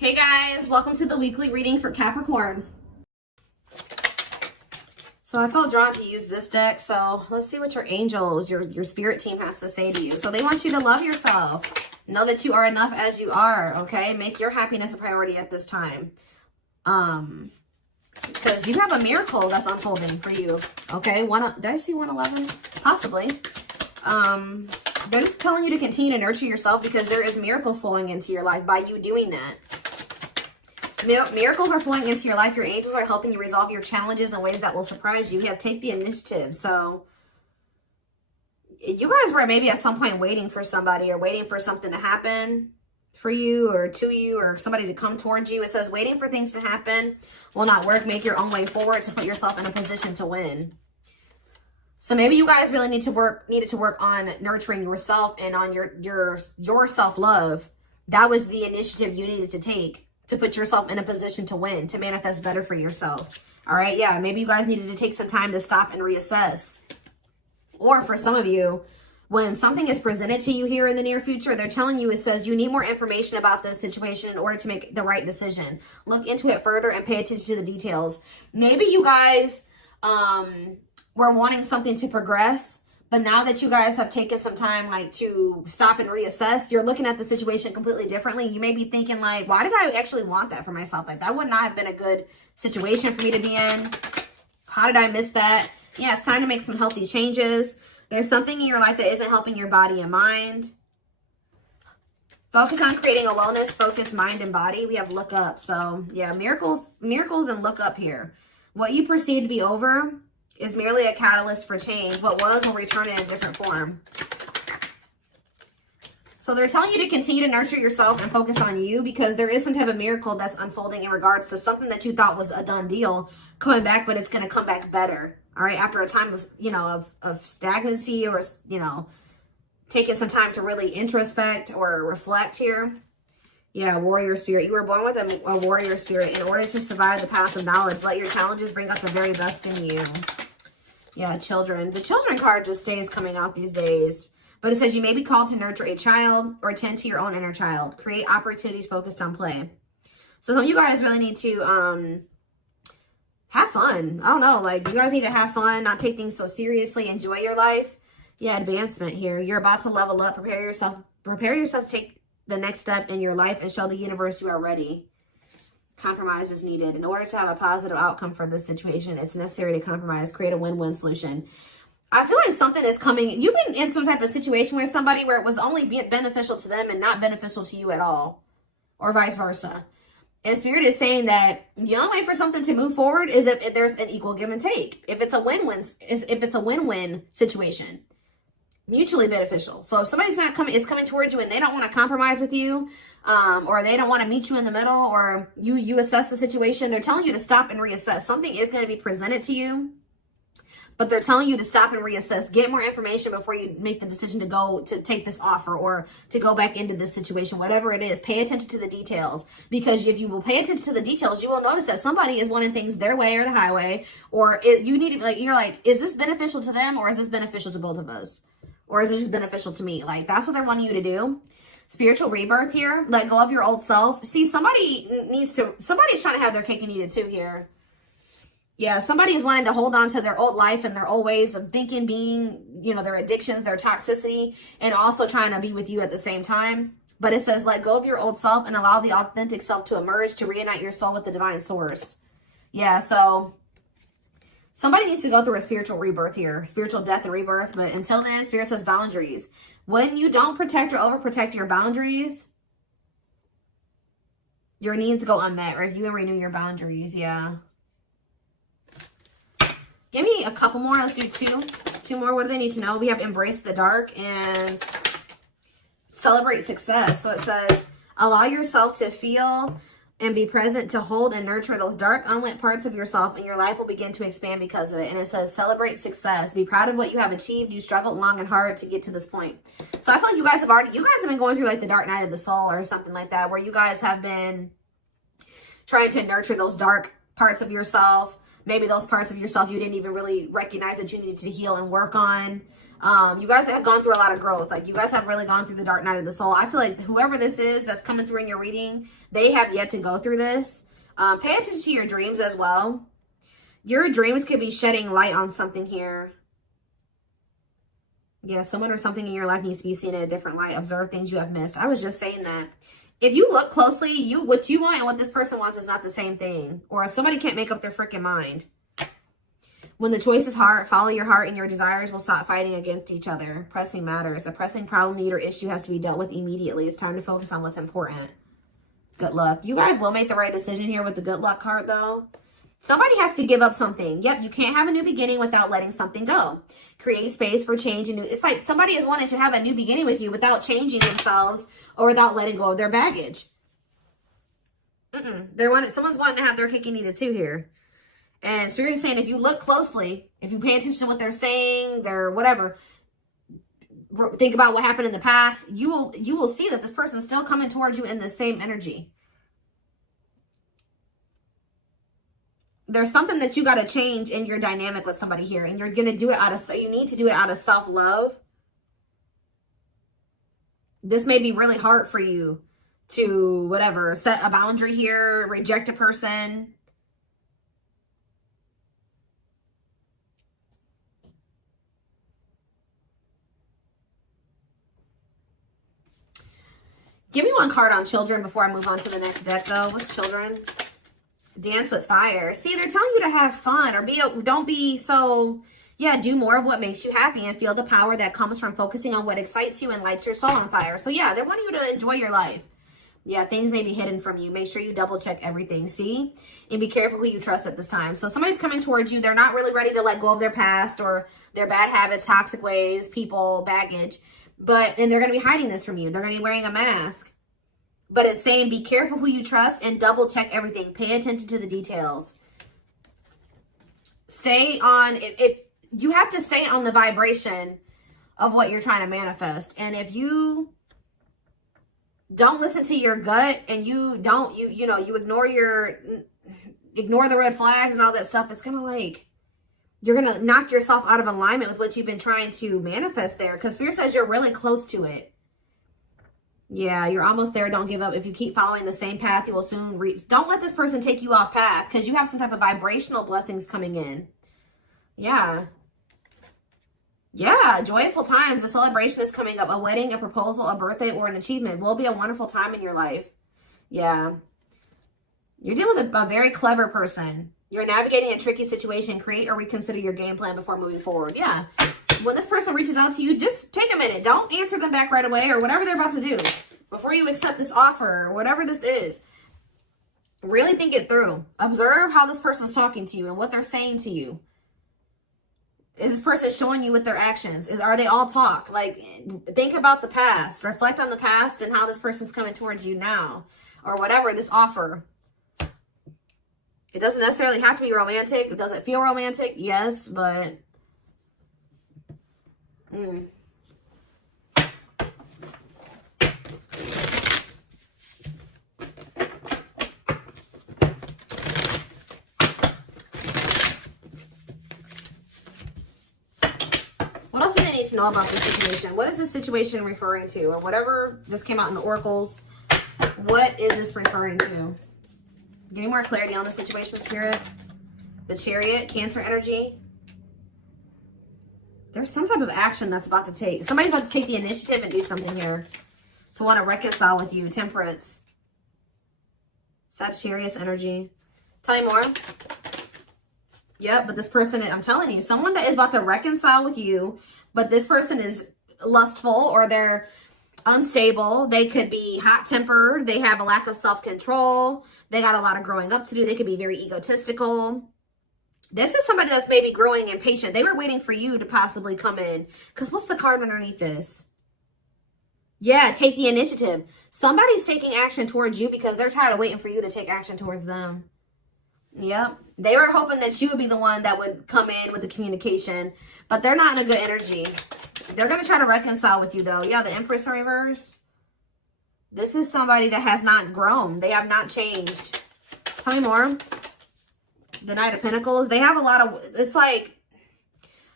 Hey guys, welcome to the weekly reading for Capricorn. So I felt drawn to use this deck, so let's see what your angels, your spirit team has to say to you. So they want you to love yourself. Know that you are enough as you are, okay? Make your happiness a priority at this time. Because you have a miracle that's unfolding for you, okay? Did I see 111? Possibly. They're just telling you to continue to nurture yourself because there is miracles flowing into your life by you doing that. Miracles are flowing into your life. Your angels are helping you resolve your challenges in ways that will surprise you. You have take the initiative. So you guys were maybe at some point waiting for somebody or waiting for something to happen for you or to you or somebody to come towards you. It says waiting for things to happen will not work. Make your own way forward to put yourself in a position to win. So maybe you guys really needed to work on nurturing yourself and on your self-love. That was the initiative you needed to take to put yourself in a position to win, to manifest better for yourself. All right, yeah, maybe you guys needed to take some time to stop and reassess. Or for some of you, when something is presented to you here in the near future, they're telling you, it says you need more information about this situation in order to make the right decision. Look into it further and pay attention to the details. Maybe you guys were wanting something to progress, but now that you guys have taken some time like to stop and reassess, you're looking at the situation completely differently. You may be thinking like, why did I actually want that for myself? Like that would not have been a good situation for me to be in. How did I miss that? Yeah, it's time to make some healthy changes. There's something in your life that isn't helping your body and mind. Focus on creating a wellness-focused mind and body. We have look up. So yeah, miracles and look up here. What you perceive to be over is merely a catalyst for change. What was will return in a different form. So they're telling you to continue to nurture yourself and focus on you because there is some type of miracle that's unfolding in regards to something that you thought was a done deal coming back, but it's going to come back better. All right. After a time of, of stagnancy or, taking some time to really introspect or reflect here. Yeah, warrior spirit. You were born with a warrior spirit. In order to survive the path of knowledge, let your challenges bring out the very best in you. Yeah, children. The children card just stays coming out these days. But it says you may be called to nurture a child or tend to your own inner child. Create opportunities focused on play. So some of you guys really need to have fun. I don't know. Like, you guys need to have fun, not take things so seriously. Enjoy your life. Yeah, advancement here. You're about to level up. Prepare yourself to take the next step in your life and show the universe you are ready. Compromise is needed. In order to have a positive outcome for this situation, it's necessary to compromise, create a win-win solution. I feel like something is coming. You've been in some type of situation where somebody where it was only beneficial to them and not beneficial to you at all, or vice versa. And Spirit is saying that the only way for something to move forward is if there's an equal give and take. If it's a win-win situation. Mutually beneficial. So if somebody's is coming towards you and they don't want to compromise with you, or they don't want to meet you in the middle, or you assess the situation, they're telling you to stop and reassess. Something is going to be presented to you, but they're telling you to stop and reassess. Get more information before you make the decision to take this offer or to go back into this situation. Whatever it is, pay attention to the details, because if you will pay attention to the details, you will notice that somebody is wanting things their way or the highway, or you need to you're like, is this beneficial to them or is this beneficial to both of us? Or is it just beneficial to me? Like, that's what they're wanting you to do. Spiritual rebirth here. Let go of your old self. See, somebody's trying to have their cake and eat it too here. Yeah, somebody is wanting to hold on to their old life and their old ways of thinking, being, their addictions, their toxicity, and also trying to be with you at the same time. But it says, let go of your old self and allow the authentic self to emerge, to reunite your soul with the divine source. Yeah, so somebody needs to go through a spiritual rebirth here, spiritual death and rebirth. But until then, Spirit says boundaries. When you don't protect or overprotect your boundaries, your needs go unmet. Review and renew your boundaries. Yeah. Give me a couple more. Let's do two more. What do they need to know? We have embrace the dark and celebrate success. So it says, allow yourself to feel and be present to hold and nurture those dark, unlit parts of yourself, and your life will begin to expand because of it. And it says, celebrate success. Be proud of what you have achieved. You struggled long and hard to get to this point. So I feel like you guys have been going through like the dark night of the soul or something like that, where you guys have been trying to nurture those dark parts of yourself. Maybe those parts of yourself you didn't even really recognize that you needed to heal and work on. You guys have gone through a lot of growth. Like, you guys have really gone through the dark night of the soul. I feel like whoever this is that's coming through in your reading, they have yet to go through this. Pay attention to your dreams as well. Your dreams could be shedding light on something here. Yeah, someone or something in your life needs to be seen in a different light. Observe things you have missed. I was just saying that. If you look closely, what you want and what this person wants is not the same thing. Or somebody can't make up their freaking mind. When the choice is hard, follow your heart and your desires will stop fighting against each other. Pressing matters. A pressing problem, need, or issue has to be dealt with immediately. It's time to focus on what's important. Good luck. You guys will make the right decision here with the good luck card, though. Somebody has to give up something. Yep, you can't have a new beginning without letting something go. Create space for change. And it's like somebody is wanting to have a new beginning with you without changing themselves or without letting go of their baggage. Someone's wanting to have their cake and eat it too here. And Spirit is saying, if you look closely, if you pay attention to what they're saying, their whatever, think about what happened in the past, you will see that this person's still coming towards you in the same energy. There's something that you got to change in your dynamic with somebody here, and you're going to do it you need to do it out of self-love. This may be really hard for you to, whatever, set a boundary here, reject a person. Give me one card on children before I move on to the next deck, though. What's children? Dance with fire. See, they're telling you to have fun or don't be so, yeah, do more of what makes you happy and feel the power that comes from focusing on what excites you and lights your soul on fire. So, yeah, they're wanting you to enjoy your life. Yeah, things may be hidden from you. Make sure you double check everything, see? And be careful who you trust at this time. So somebody's coming towards you. They're not really ready to let go of their past or their bad habits, toxic ways, people, baggage. And they're going to be hiding this from you. They're going to be wearing a mask. But it's saying be careful who you trust and double check everything. Pay attention to the details. Stay on, you have to stay on the vibration of what you're trying to manifest. And if you don't listen to your gut and you ignore the red flags and all that stuff, it's going to like, you're going to knock yourself out of alignment with what you've been trying to manifest there. Because Spirit says you're really close to it. Yeah, you're almost there. Don't give up. If you keep following the same path, you will soon reach. Don't let this person take you off path because you have some type of vibrational blessings coming in. Yeah. Yeah, joyful times. A celebration is coming up. A wedding, a proposal, a birthday, or an achievement will be a wonderful time in your life. Yeah. You're dealing with a very clever person. You're navigating a tricky situation. Create or reconsider your game plan before moving forward. Yeah. When this person reaches out to you, just take a minute. Don't answer them back right away or whatever they're about to do. Before you accept this offer or whatever this is, really think it through. Observe how this person's talking to you and what they're saying to you. Is this person showing you with their actions? Are they all talk? Like, think about the past. Reflect on the past and how this person's coming towards you now. Or whatever, this offer. It doesn't necessarily have to be romantic. Does it feel romantic? Yes, but... What else do they need to know about this situation? What is this situation referring to? Or whatever just came out in the oracles. What is this referring to? Give me more clarity on the situation, Spirit. The Chariot, Cancer energy. There's some type of action that's about to take. Somebody's about to take the initiative and do something here. To want to reconcile with you. Temperance. Sagittarius energy. Tell me more. Yep, but this person, I'm telling you, someone that is about to reconcile with you, but this person is lustful or they're unstable. They could be hot-tempered. They have a lack of self-control. They got a lot of growing up to do. They could be very egotistical. This is somebody that's maybe growing impatient. They were waiting for you to possibly come in. Because what's the card underneath this? Yeah, take the initiative. Somebody's taking action towards you because they're tired of waiting for you to take action towards them. Yep. They were hoping that you would be the one that would come in with the communication. But they're not in a good energy. They're going to try to reconcile with you, though. Yeah, the Empress in reverse. This is somebody that has not grown. They have not changed. Tell me more. The Knight of Pentacles. They have a lot of... It's like...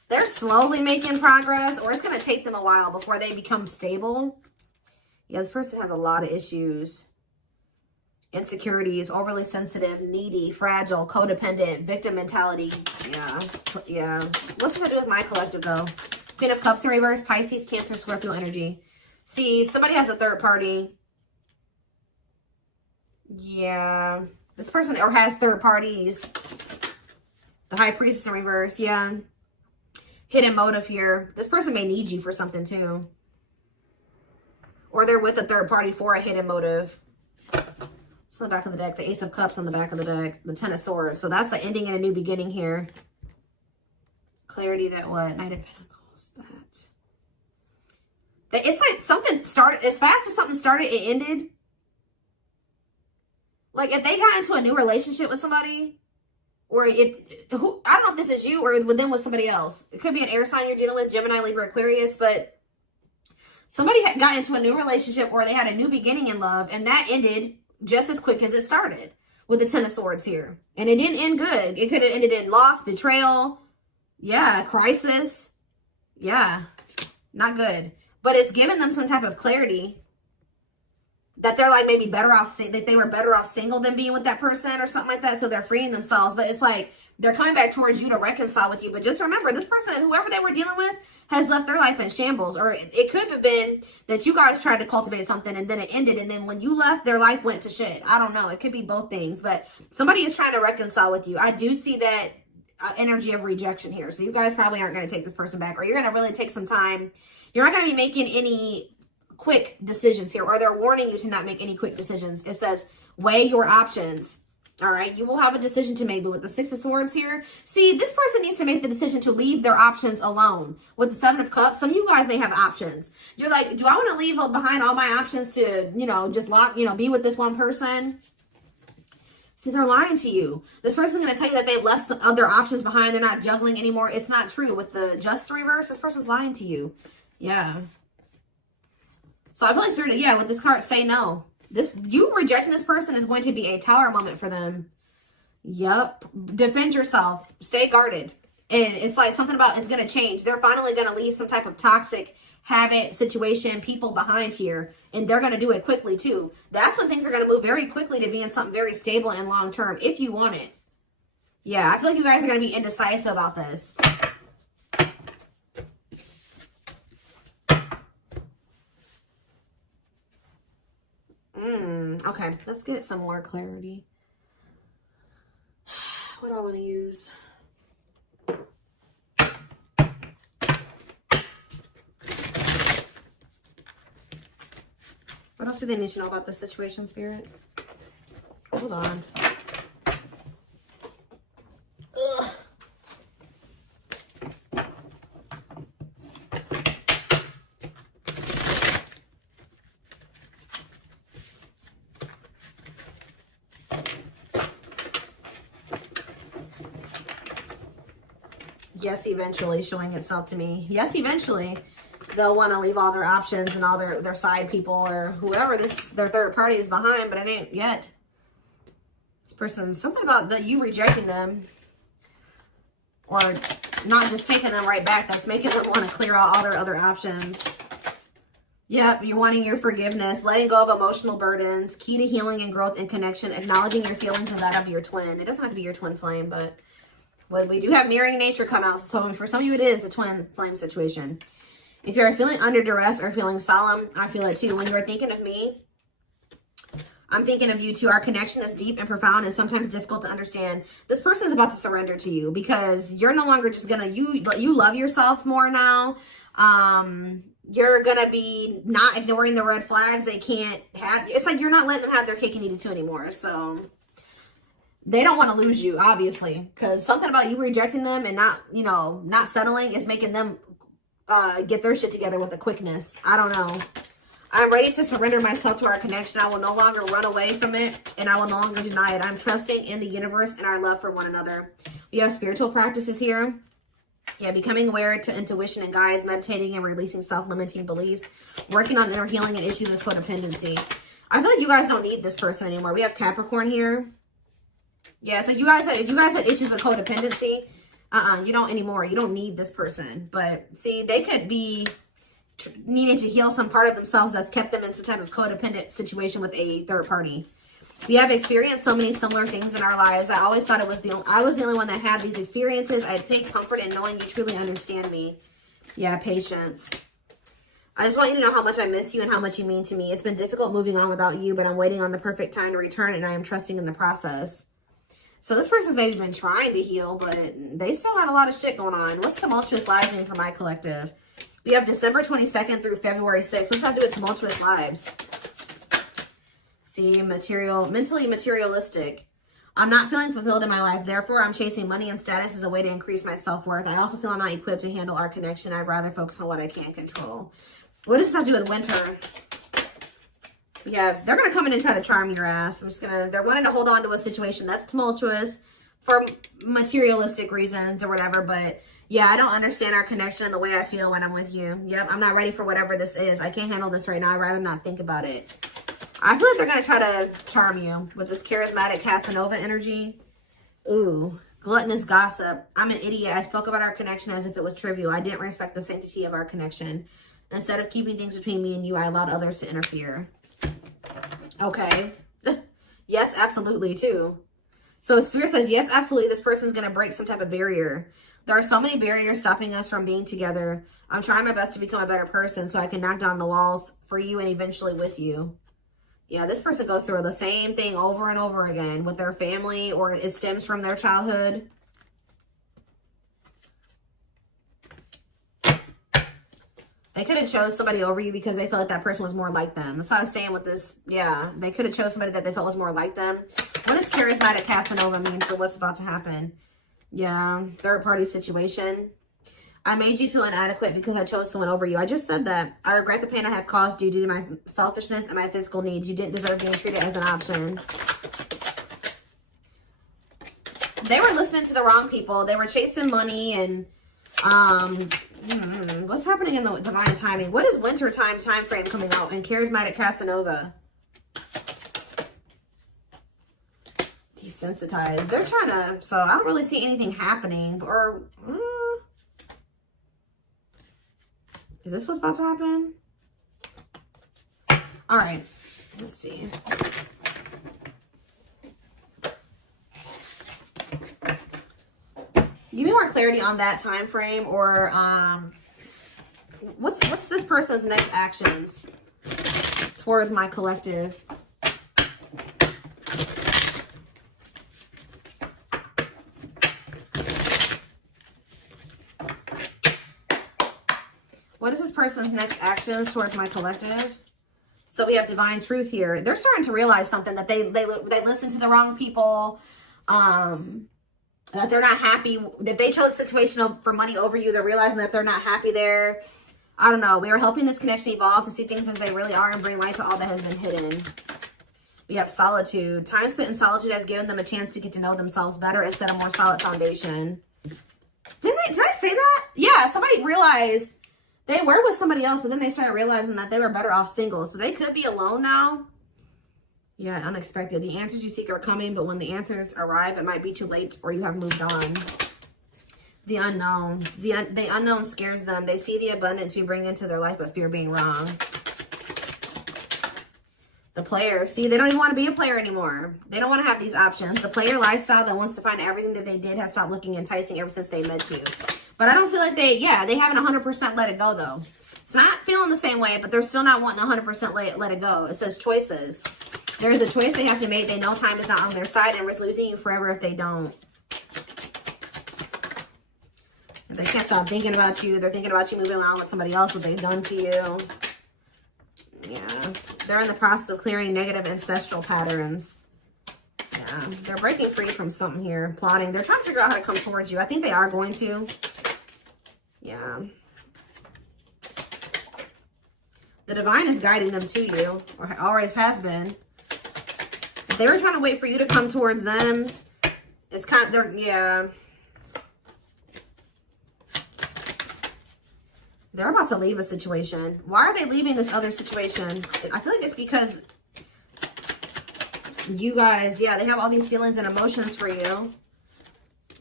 They're slowly making progress, or it's going to take them a while before they become stable. Yeah, this person has a lot of issues. Insecurities, overly sensitive, needy, fragile, codependent, victim mentality. Yeah. What's this to do with my collective, though? Queen of Cups in reverse, Pisces, Cancer, Scorpio energy. See, somebody has a third party. Yeah. This person or has third parties. The High Priestess in reverse. Yeah. Hidden motive here. This person may need you for something too. Or they're with a third party for a hidden motive. It's on the back of the deck. The Ace of Cups on the back of the deck. The Ten of Swords. So that's the ending and a new beginning here. Clarity that what? Knight of Pentacles. That. It's like something started. As fast as something started, it ended. Like if they got into a new relationship with somebody, or I don't know if this is you or with them with somebody else. It could be an air sign you're dealing with, Gemini, Libra, Aquarius, but somebody got into a new relationship or they had a new beginning in love, and that ended just as quick as it started with the Ten of Swords here. And it didn't end good. It could have ended in loss, betrayal, yeah, crisis. Yeah, not good. But it's given them some type of clarity that they're like maybe better off, that they were better off single than being with that person or something like that. So they're freeing themselves. But it's like they're coming back towards you to reconcile with you. But just remember, this person, whoever they were dealing with, has left their life in shambles. Or it could have been that you guys tried to cultivate something and then it ended. And then when you left, their life went to shit. I don't know. It could be both things. But somebody is trying to reconcile with you. I do see that energy of rejection here. So you guys probably aren't going to take this person back. Or you're going to really take some time. You're not going to be making any quick decisions here, or they're warning you to not make any quick decisions. It says weigh your options. All right, you will have a decision to make. But with the Six of Swords here, see, this person needs to make the decision to leave their options alone. With the Seven of Cups, some of you guys may have options. You're like, do I want to leave behind all my options to, just be with this one person? See, they're lying to you. This person's going to tell you that they've left some other options behind. They're not juggling anymore. It's not true. With the Justice reverse, this person's lying to you. Yeah. So I feel like Spirit, yeah, with this card, say no. You rejecting this person is going to be a tower moment for them. Yep. Defend yourself. Stay guarded. And it's like something about it's going to change. They're finally going to leave some type of toxic habit, situation, people behind here. And they're going to do it quickly too. That's when things are going to move very quickly to being something very stable and long term if you want it. Yeah, I feel like you guys are going to be indecisive about this. Okay, let's get some more clarity. What do I want to use? What else do they need to know about this situation, Spirit? Hold on. Ugh. Yes, eventually showing itself to me. Yes, eventually they'll want to leave all their options and all their side people or whoever their third party is behind, but it ain't yet. This person, something about you rejecting them or not just taking them right back, that's making them want to clear out all their other options. Yep, you're wanting your forgiveness, letting go of emotional burdens, key to healing and growth and connection, acknowledging your feelings and that of your twin. It doesn't have to be your twin flame, but well, we do have mirroring nature come out. So for some of you, it is a twin flame situation. If you're feeling under duress or feeling solemn, I feel it too. When you're thinking of me, I'm thinking of you too. Our connection is deep and profound and sometimes difficult to understand. This person is about to surrender to you because you're no longer just gonna, you love yourself more now. You're gonna be not ignoring the red flags. They can't have, it's like you're not letting them have their cake and eat it too anymore. So they don't want to lose you, obviously, because something about you rejecting them and not settling is making them get their shit together with a quickness. I don't know. I'm ready to surrender myself to our connection. I will no longer run away from it, and I will no longer deny it. I'm trusting in the universe and our love for one another. We have spiritual practices here. Yeah, becoming aware to intuition and guides, meditating and releasing self-limiting beliefs, working on inner healing and issues with codependency. I feel like you guys don't need this person anymore. We have Capricorn here. Yeah, so if you guys had issues with codependency, You don't anymore. You don't need this person. But see, they could be needing to heal some part of themselves that's kept them in some type of codependent situation with a third party. We have experienced so many similar things in our lives. I always thought I was the only one that had these experiences. I take comfort in knowing you truly understand me. Yeah, patience. I just want you to know how much I miss you and how much you mean to me. It's been difficult moving on without you, but I'm waiting on the perfect time to return, and I am trusting in the process. So this person's maybe been trying to heal, but they still had a lot of shit going on. What's tumultuous lives mean for my collective? We have December 22nd through February 6th. What's that do with tumultuous lives? See, mentally materialistic. I'm not feeling fulfilled in my life. Therefore, I'm chasing money and status as a way to increase my self-worth. I also feel I'm not equipped to handle our connection. I'd rather focus on what I can control. What does this have to do with winter? Yeah, they're going to come in and try to charm your ass. They're wanting to hold on to a situation that's tumultuous for materialistic reasons or whatever. But yeah, I don't understand our connection and the way I feel when I'm with you. Yep, I'm not ready for whatever this is. I can't handle this right now. I'd rather not think about it. I feel like they're going to try to charm you with this charismatic Casanova energy. Ooh, gluttonous gossip. I'm an idiot. I spoke about our connection as if it was trivial. I didn't respect the sanctity of our connection. Instead of keeping things between me and you, I allowed others to interfere. Okay. Yes, absolutely, too. So Spirit says, yes, absolutely, this person's going to break some type of barrier. There are so many barriers stopping us from being together. I'm trying my best to become a better person so I can knock down the walls for you and eventually with you. Yeah, this person goes through the same thing over and over again with their family, or it stems from their childhood. They could have chose somebody over you because they felt like that person was more like them. That's what I was saying with this. Yeah, they could have chose somebody that they felt was more like them. What does charismatic Casanova mean for what's about to happen? Yeah, third party situation. I made you feel inadequate because I chose someone over you. I just said that. I regret the pain I have caused you due to my selfishness and my physical needs. You didn't deserve being treated as an option. They were listening to the wrong people. They were chasing money and what's happening in the divine timing? What is winter time frame coming out in charismatic Casanova? Desensitized. They're trying to, so I don't really see anything happening. Or is this what's about to happen? All right, let's see. Give me more clarity on that time frame, or what's this person's next actions towards my collective? What is this person's next actions towards my collective? So we have divine truth here. They're starting to realize something, that they listened to the wrong people. That they're not happy. That they chose a situation for money over you. They're realizing that they're not happy there. I don't know. We are helping this connection evolve to see things as they really are and bring light to all that has been hidden. We have solitude. Time spent in solitude has given them a chance to get to know themselves better and set a more solid foundation. Did I say that? Yeah, somebody realized they were with somebody else, but then they started realizing that they were better off single. So they could be alone now. Yeah, unexpected. The answers you seek are coming, but when the answers arrive, it might be too late or you have moved on. The unknown. The unknown scares them. They see the abundance you bring into their life, but fear being wrong. The player. See, they don't even want to be a player anymore. They don't want to have these options. The player lifestyle that wants to find everything that they did has stopped looking enticing ever since they met you. But I don't feel like they haven't 100% let it go, though. It's not feeling the same way, but they're still not wanting 100% let it go. It says choices. There is a choice they have to make. They know time is not on their side and risk losing you forever if they don't. They can't stop thinking about you. They're thinking about you moving on with somebody else, what they've done to you. Yeah. They're in the process of clearing negative ancestral patterns. Yeah. They're breaking free from something here. Plotting. They're trying to figure out how to come towards you. I think they are going to. Yeah. The divine is guiding them to you, or always has been. If they were trying to wait for you to come towards them, it's kind of, yeah. They're about to leave a situation. Why are they leaving this other situation? I feel like it's because you guys, yeah, they have all these feelings and emotions for you.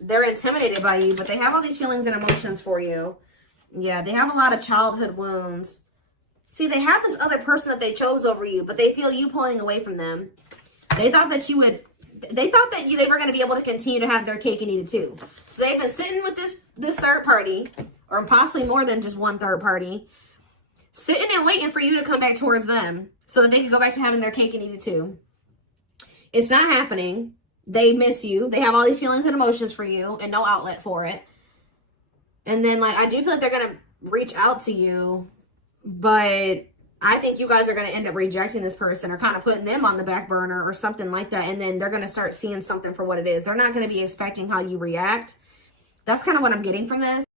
they're intimidated by you, but they have all these feelings and emotions for you. Yeah, they have a lot of childhood wounds. See, they have this other person that they chose over you, but they feel you pulling away from them. They thought that you would, they thought that they were going to be able to continue to have their cake and eat it too. So they've been sitting with this third party, or possibly more than just one third party, sitting and waiting for you to come back towards them so that they can go back to having their cake and eat it too. It's not happening. They miss you. They have all these feelings and emotions for you and no outlet for it. And then, like, I do feel like they're going to reach out to you, but I think you guys are going to end up rejecting this person or kind of putting them on the back burner or something like that. And then they're going to start seeing something for what it is. They're not going to be expecting how you react. That's kind of what I'm getting from this.